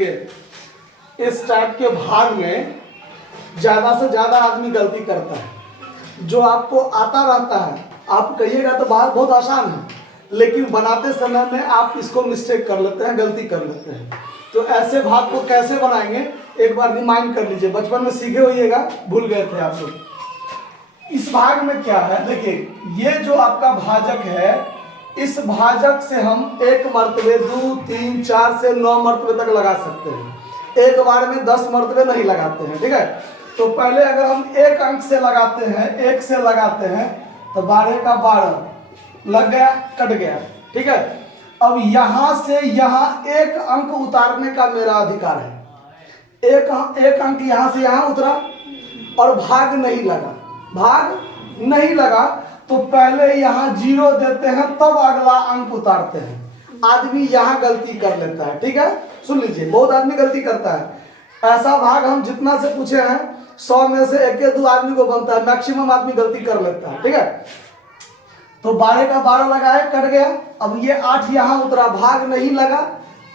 देखिए इस टाइप के भाग में ज़्यादा से ज़्यादा आदमी गलती करता है। जो आपको आता रहता है आप कहिएगा तो भाग बहुत आसान है, लेकिन बनाते समय में आप इसको मिस्टेक कर लेते हैं, गलती कर लेते हैं। तो ऐसे भाग को कैसे बनाएंगे एक बार रिमाइंड कर लीजिए, बचपन में सीखे होइएगा, भूल गए थे आप लोग। इस भाग में क्या है, देखिए ये जो आपका भाजक है, इस भाजक से हम एक मर्तबे 2 3 4 से 9 मर्तबे तक लगा सकते हैं। एक बार में 10 मर्तबे नहीं लगाते हैं, ठीक है। तो पहले अगर हम एक अंक से लगाते हैं, एक से लगाते हैं तो 12 का 12 लग गया, कट गया, ठीक है। अब यहां से यहां एक अंक उतारने का मेरा अधिकार है। एक अंक यहां से यहां उतरा और भाग नहीं लगा, भाग नहीं लगा तो पहले यहां 0 देते हैं तब अगला अंक उतारते हैं। आदमी यहां गलती कर लेता है, ठीक है। सुन लीजिए, बहुत आदमी गलती करता है। ऐसा भाग हम जितना से पूछे हैं 100 में से 1 या 2 आदमी को बनता है, मैक्सिमम आदमी गलती कर लेता है, ठीक है। तो 12 का 12 लगाए, कट गया। अब ये 8 यहां उतरा, भाग नहीं लगा।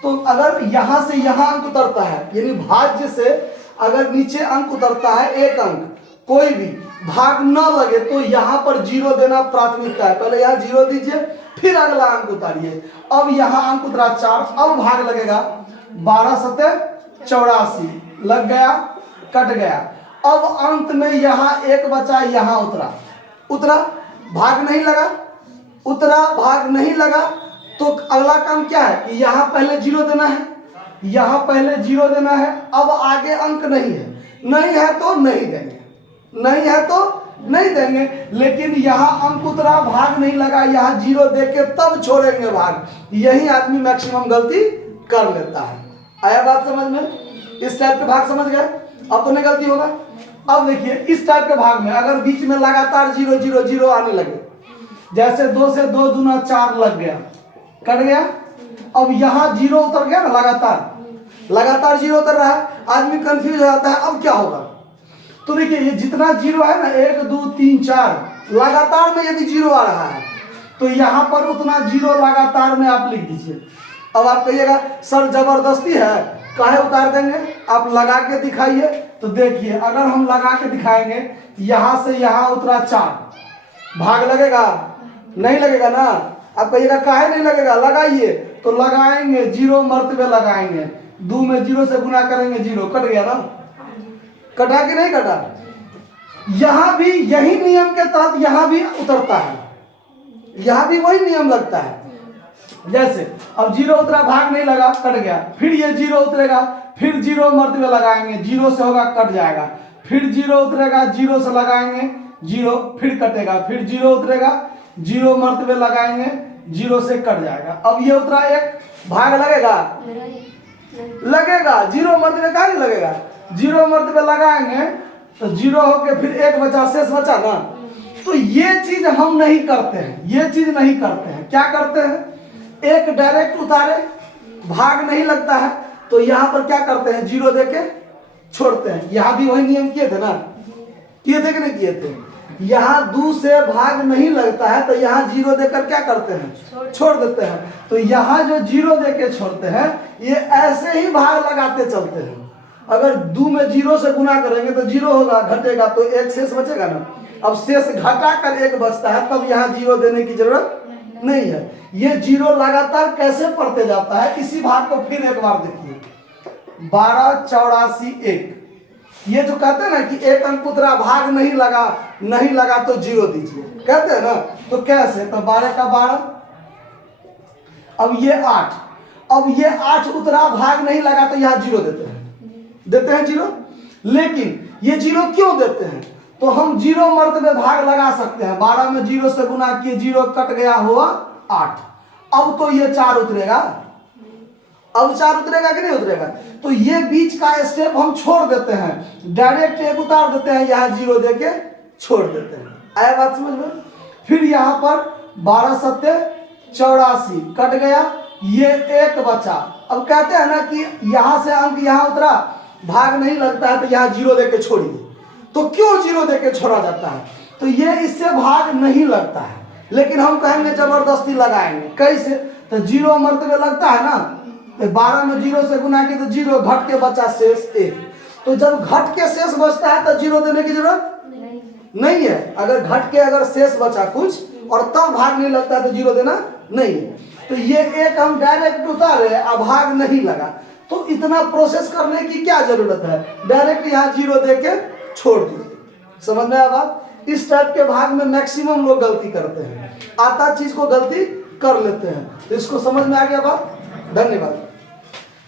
तो अगर यहां से यहां अंक उतरता है, यानी भाज्य से अगर नीचे अंक उतरता है एक अंक, कोई भी भाग न लगे तो यहां पर 0 देना प्राथमिकता है। पहले यहां 0 दीजिए, फिर अगला अंक उतारिए। अब यहां अंक उतरा 4, अब भाग लगेगा 12 सत्ते 84 लग गया, कट गया। अब अंत में यहां एक बचा, यहां उतरा, भाग नहीं लगा, उतरा, भाग नहीं लगा। तो अगला काम क्या है कि यहां पहले 0 देना है, यहां पहले 0 देना है। अब आगे अंक नहीं है तो नहीं देंगे, नहीं है तो नहीं देंगे। लेकिन यहाँ अंक उतरा, भाग नहीं लगा, यहाँ 0 दे के तब छोड़ेंगे भाग। यही आदमी मैक्सिमम गलती कर लेता है। आया बात समझ में? इस टाइप के भाग समझ गए, अब तो नहीं गलती होगा। अब देखिए इस टाइप के भाग में अगर बीच में लगातार 0 0 0 आने लगे, जैसे 2 से 2 दूना 4 लग गया, कट गया। अब यहाँ 0 उतर गया ना, लगातार 0 उतर रहा है, आदमी कंफ्यूज हो जाता है अब क्या होगा। तो देखिए ये जितना 0 है ना, 1 2 3 4 लगातार में यदि 0 आ रहा है तो यहाँ पर उतना 0 लगातार में आप लिख दीजिए। अब आप कहिएगा सर जबरदस्ती है, काहे उतार देंगे, आप लगा के दिखाइए। तो देखिए अगर हम लगा के दिखाएंगे, यहाँ से यहाँ उतरा 4, भाग लगेगा? नहीं लगेगा ना। आप कहिएगा काहे नहीं लगेगा, लगाइए। तो लगाएंगे, 0 मर्तबे लगाएंगे, 2 में 0 से गुना करेंगे 0, कट गया ना। कटा कि नहीं कटा? यहां भी यही नियम के तहत यहां भी उतरता है, यहां भी वही नियम लगता है। जैसे अब 0 उतरा, भाग नहीं लगा, कट गया। फिर ये 0 उतरेगा, फिर 0 मर्तबे लगाएंगे, 0 से होगा कट जाएगा। फिर 0 उतरेगा, 0 से लगाएंगे 0, फिर कटेगा। फिर 0 उतरेगा, 0 मर्तबे लगाएंगे, 0 से कट जाएगा। अब ये उतरा 1, भाग लगेगा? लगेगा। 0 मर्तबे काहे नहीं लगेगा? 0 मर्तबे लगाएंगे तो 0 होके फिर 1 बचा, शेष बचा ना। तो ये चीज हम नहीं करते हैं, ये चीज नहीं करते हैं। क्या करते हैं, एक डायरेक्ट उतारे, भाग नहीं लगता है तो यहाँ पर क्या करते हैं, 0 देके छोड़ते हैं। यहाँ भी वही नियम किए थे ना, किए थे कि नहीं किए थे? यहाँ 2 से भाग नहीं लगता है तो यहाँ 0 देकर क्या करते हैं, छोड़ देते हैं। तो यहाँ जो 0 देके छोड़ते हैं ये ऐसे ही भाग लगाते चलते हैं। अगर 2 में 0 से गुना करेंगे तो 0 होगा, घटेगा तो 1 शेष बचेगा ना। अब शेष घटा कर 1 बचता है, तब यहाँ 0 देने की जरूरत नहीं है। ये 0 लगातार कैसे पढ़ते जाता है, इसी भाग को फिर एक बार देखिए। 12 84 1, ये जो कहते हैं ना कि एक अंक उतरा, भाग नहीं लगा तो 0 दीजिए, कहते हैं ना। तो कैसे, तो 12 का 12, अब ये 8, अब ये 8 उतरा, भाग नहीं लगा तो यहाँ 0 देते हैं 0। लेकिन ये 0 क्यों देते हैं, तो हम 0 मर्तबे भाग लगा सकते हैं। 12 में 0 से गुना किए, 0 कट गया, हुआ 8। अब तो ये 4 उतरेगा, अब 4 उतरेगा कि नहीं उतरेगा? तो ये बीच का स्टेप हम छोड़ देते हैं, डायरेक्ट 1 उतार देते हैं, यहाँ 0 देके छोड़ देते हैं। आया बात समझ में? फिर यहाँ पर 12 सत्ते 84 कट गया, ये 1 बचा। अब कहते हैं ना कि यहाँ से अंक यहाँ उतरा, भाग नहीं लगता है तो यहाँ 0 देके छोड़िए। तो क्यों 0 देके छोड़ा जाता है? तो ये इससे भाग नहीं लगता है, लेकिन हम कहेंगे जबरदस्ती लगाएंगे। कैसे? तो 0 मर्तबे लगता है ना, तो 12 में 0 से गुना किया तो 0, घट के बचा शेष 1। तो जब घट के शेष बचता है तो 0 देने की जरूरत नहीं है। अगर घट के अगर शेष बचा कुछ और तब भाग नहीं लगता है तो 0 देना नहीं है। तो ये एक हम डायरेक्ट उतारे, अब भाग नहीं लगा, तो इतना प्रोसेस करने की क्या जरूरत है, डायरेक्ट यहाँ 0 दे के छोड़ दीजिए। समझ में आया बात? इस टाइप के भाग में मैक्सिमम लोग गलती करते हैं, आता चीज को गलती कर लेते हैं। तो इसको समझ में आ गया बात? धन्यवाद।